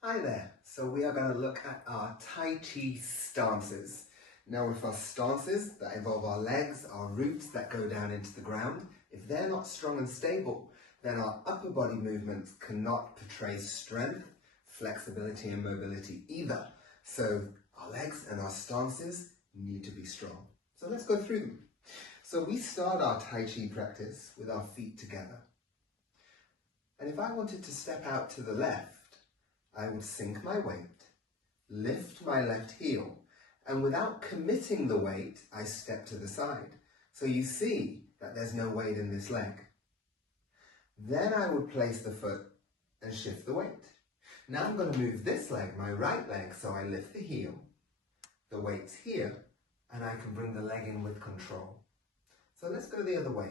Hi there. So we are going to look at our Tai Chi stances. Now with our stances that involve our legs, our roots that go down into the ground, if they're not strong and stable, then our upper body movements cannot portray strength, flexibility and mobility either. So our legs and our stances need to be strong. So let's go through them. So we start our Tai Chi practice with our feet together. And if I wanted to step out to the left, I would sink my weight, lift my left heel, and without committing the weight, I step to the side. So you see that there's no weight in this leg. Then I would place the foot and shift the weight. Now I'm going to move this leg, my right leg, so I lift the heel, the weight's here, and I can bring the leg in with control. So let's go the other way.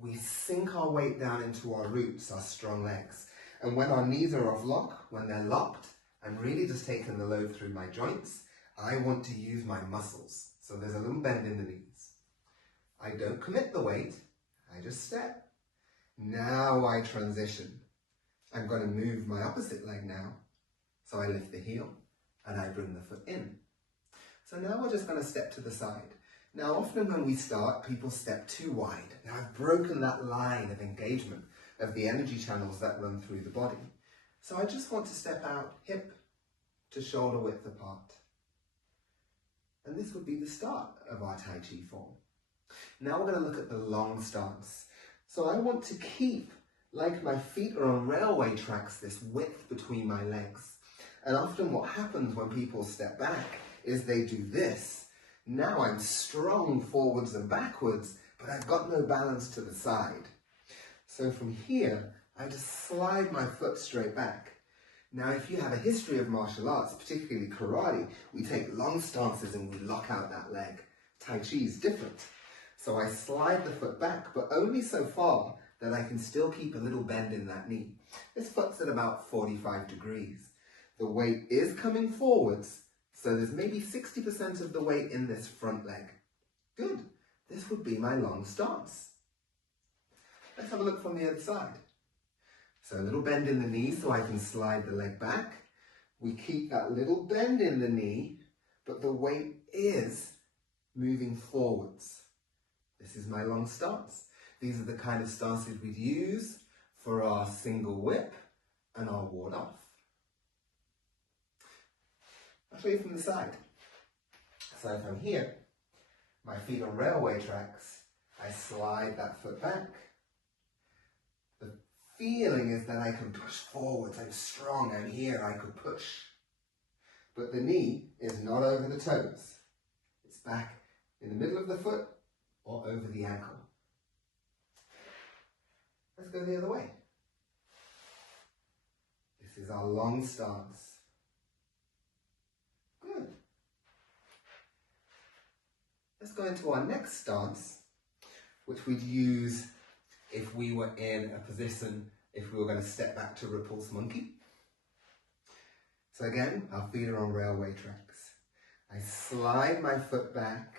We sink our weight down into our roots, our strong legs. And when our knees are off lock, when they're locked, I'm really just taking the load through my joints. I want to use my muscles. So there's a little bend in the knees. I don't commit the weight, I just step. Now I transition. I'm going to move my opposite leg now. So I lift the heel and I bring the foot in. So now we're just going to step to the side. Now often when we start, people step too wide. Now I've broken that line of engagement of the energy channels that run through the body. So I just want to step out hip to shoulder width apart. And this would be the start of our Tai Chi form. Now we're going to look at the long stance. So I want to keep, like my feet are on railway tracks, this width between my legs. And often what happens when people step back is they do this. Now I'm strong forwards and backwards, but I've got no balance to the side. So from here, I just slide my foot straight back. Now, if you have a history of martial arts, particularly karate, we take long stances and we lock out that leg. Tai Chi is different. So I slide the foot back, but only so far that I can still keep a little bend in that knee. This foot's at about 45 degrees. The weight is coming forwards, so there's maybe 60% of the weight in this front leg. Good. This would be my long stance. Let's have a look from the other side. So a little bend in the knee so I can slide the leg back. We keep that little bend in the knee, but the weight is moving forwards. This is my long stance. These are the kind of stances we'd use for our single whip and our ward off. I'll show you from the side. So if I'm here, my feet on railway tracks, I slide that foot back. Feeling is that I can push forwards, I'm strong, I'm here, I could push. But the knee is not over the toes. It's back in the middle of the foot or over the ankle. Let's go the other way. This is our long stance. Good. Let's go into our next stance, which we'd use if we were in a position, if we were going to step back to repulse monkey. So again, our feet are on railway tracks. I slide my foot back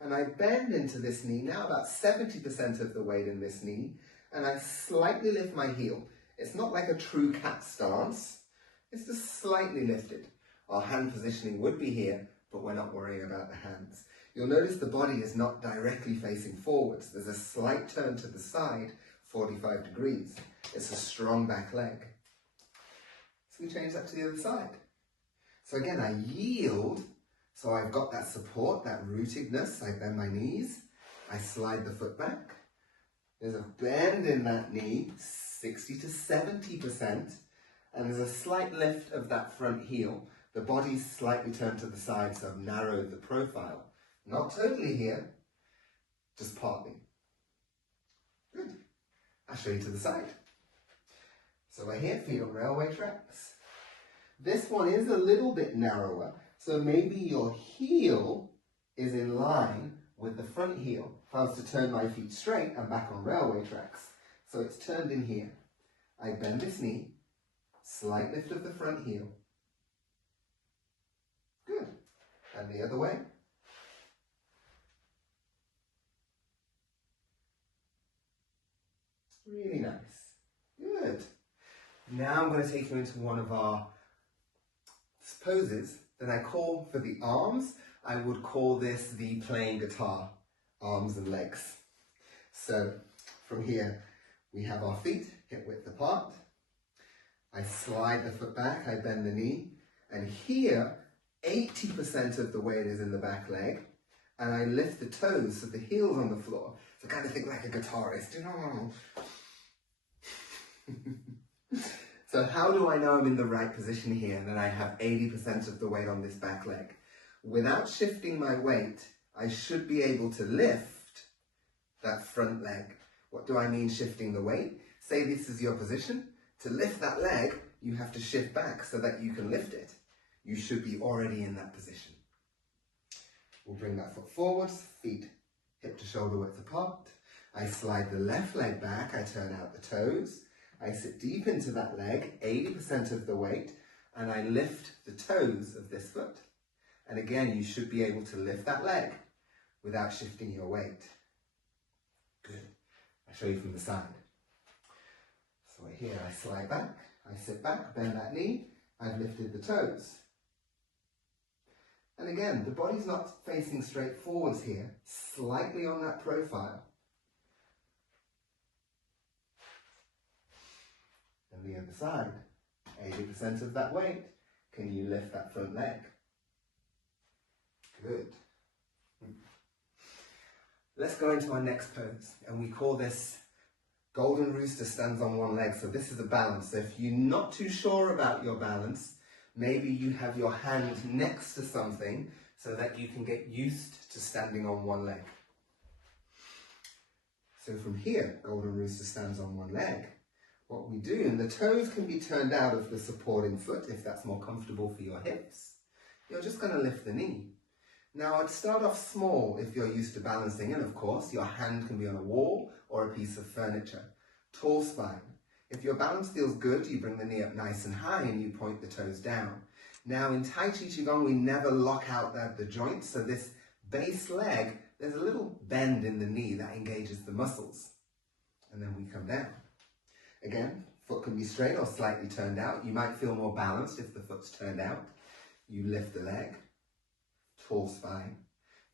and I bend into this knee, now about 70% of the weight in this knee, and I slightly lift my heel. It's not like a true cat stance, it's just slightly lifted. Our hand positioning would be here, but we're not worrying about the hands. You'll notice the body is not directly facing forwards. There's a slight turn to the side, 45 degrees. It's a strong back leg. So we change that to the other side. So again, I yield. So I've got that support, that rootedness. I bend my knees. I slide the foot back. There's a bend in that knee, 60 to 70%. And there's a slight lift of that front heel. The body's slightly turned to the side, so I've narrowed the profile. Not totally here, just partly. Good. I'll show you to the side. So we're here, feet on railway tracks. This one is a little bit narrower, so maybe your heel is in line with the front heel. If I was to turn my feet straight, I'm back on railway tracks. So it's turned in here. I bend this knee, slight lift of the front heel. Good. And the other way. Really nice. Good. Now I'm going to take you into one of our poses, then I call for the arms. I would call this the playing guitar, arms and legs. So from here, we have our feet hip width apart. I slide the foot back, I bend the knee, and here, 80% of the weight is in the back leg, and I lift the toes so the heel's on the floor. So kind of think like a guitarist. So how do I know I'm in the right position here and that I have 80% of the weight on this back leg? Without shifting my weight, I should be able to lift that front leg. What do I mean shifting the weight? Say this is your position. To lift that leg, you have to shift back so that you can lift it. You should be already in that position. We'll bring that foot forwards, feet hip to shoulder width apart. I slide the left leg back, I turn out the toes. I sit deep into that leg, 80% of the weight, and I lift the toes of this foot. And again, you should be able to lift that leg without shifting your weight. Good. I'll show you from the side. So here I slide back, I sit back, bend that knee, I've lifted the toes. And again, the body's not facing straight forwards here, slightly on that profile. And the other side, 80% of that weight. Can you lift that front leg? Good. Let's go into our next pose, and we call this Golden Rooster stands on one leg. So this is a balance. So if you're not too sure about your balance, maybe you have your hand next to something so that you can get used to standing on one leg. So from here, Golden Rooster stands on one leg. What we do, and the toes can be turned out of the supporting foot if that's more comfortable for your hips. You're just going to lift the knee. Now I'd start off small if you're used to balancing, and of course your hand can be on a wall or a piece of furniture. Tall spine. If your balance feels good, you bring the knee up nice and high and you point the toes down. Now in Tai Chi Qigong, we never lock out the joints, so this base leg, there's a little bend in the knee that engages the muscles. And then we come down. Again, foot can be straight or slightly turned out. You might feel more balanced if the foot's turned out. You lift the leg, tall spine.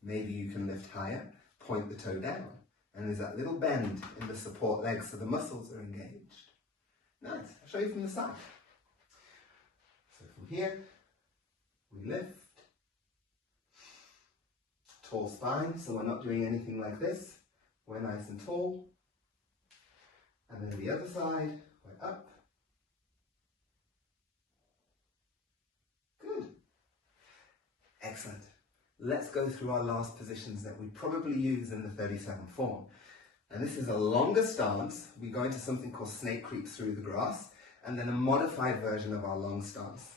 Maybe you can lift higher, point the toe down. And there's that little bend in the support leg so the muscles are engaged. Nice. I'll show you from the side. So from here, we lift. Tall spine, so we're not doing anything like this. We're nice and tall. And then the other side, we're up. Good. Excellent. Let's go through our last positions that we probably use in the 37 form. And this is a longer stance. We go into something called snake creeps through the grass, and then a modified version of our long stance.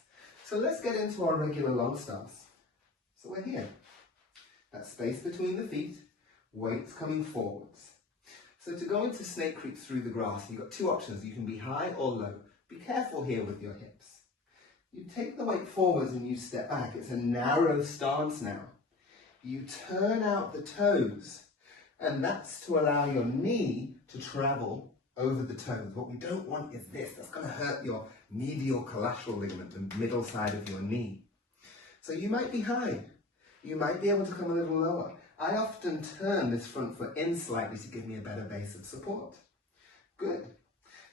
So let's get into our regular long stance. So we're here. That space between the feet, weights coming forwards. So to go into snake creeps through the grass, you've got two options. You can be high or low. Be careful here with your hips. You take the weight forwards and you step back. It's a narrow stance now. You turn out the toes, and that's to allow your knee to travel over the toes. What we don't want is this. That's going to hurt your medial collateral ligament, the middle side of your knee. So you might be high. You might be able to come a little lower. I often turn this front foot in slightly to give me a better base of support. Good.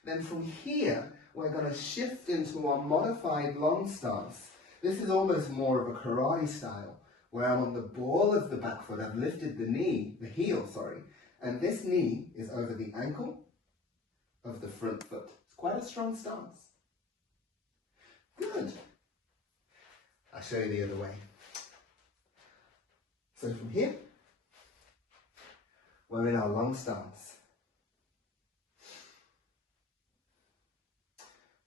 Then from here, we're going to shift into our modified long stance. This is almost more of a karate style, where I'm on the ball of the back foot. I've lifted the knee, the heel, sorry, and this knee is over the ankle of the front foot. It's quite a strong stance. Good. I'll show you the other way. So from here, we're in our long stance.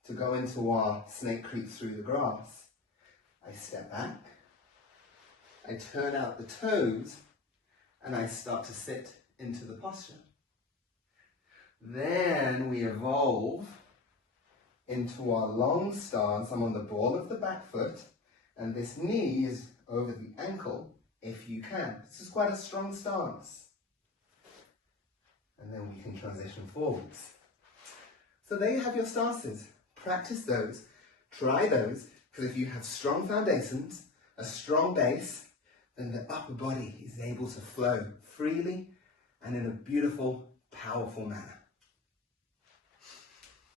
To go into our snake creeps through the grass, I step back, I turn out the toes, and I start to sit into the posture. Then we evolve into our long stance. I'm on the ball of the back foot, and this knee is over the ankle if you can. This is quite a strong stance. And then we can transition forwards. So there you have your stances. Practice those, try those, Because if you have strong foundations, a strong base, then the upper body is able to flow freely and in a beautiful, powerful manner.